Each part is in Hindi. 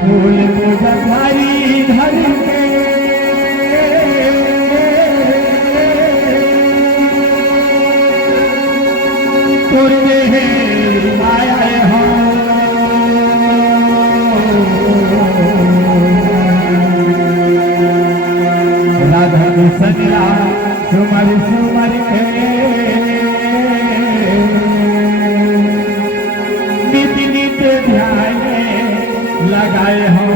फूल को जगाई धर के तुरने आए हो राधा सजला सुमर सुमर के नित नित ध्यान लगाए हो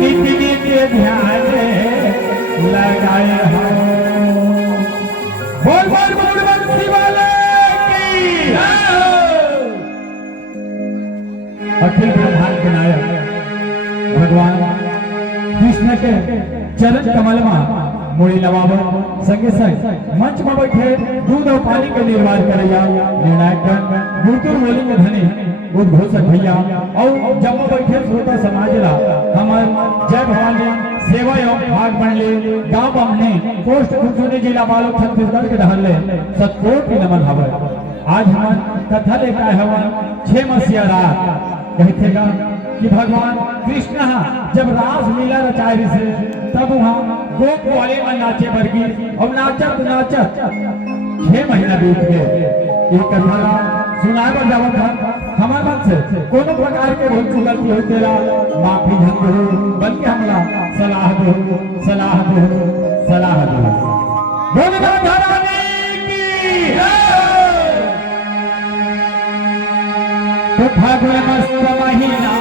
नित नित ध्यान लगाए हो। बोल बोल बोल बंसी वाले की अखिल ब्रह्मांड के नायक भगवान कृष्ण के चरण कमल में मोड़ी नवाब संगे संग मंच में बैठे दूध और पानी के निर्वाह करैया निर्णायक गुरुतुर बोली के धनी उद्घोषक भैया और जब बैठे श्रोता समाज ला हमार जय भवानी सेवा एवं भाग बनले गांव हमने पोस्ट कुचुनी जिला बालो छत्तीसगढ़ के रहले सतकोट की नमन हवे। आज हम कथा लेकर आए हवन 6 मसीहा रात कहते का कि भगवान कृष्ण जब रास लीला रचाए से तब वहाँ गोप वाले में नाचे बरगी और नाचत नाचत 6 महीना बीत गए। ये कथा सुनाए बर जावत था हमार मन से कोनो प्रकार के भूल चूक गलती हो तेरा माफी झंग हो बल्कि हमला सलाह दो सलाह दो सलाह दो। बोल राधा रानी की तो फागुन मस्त महीना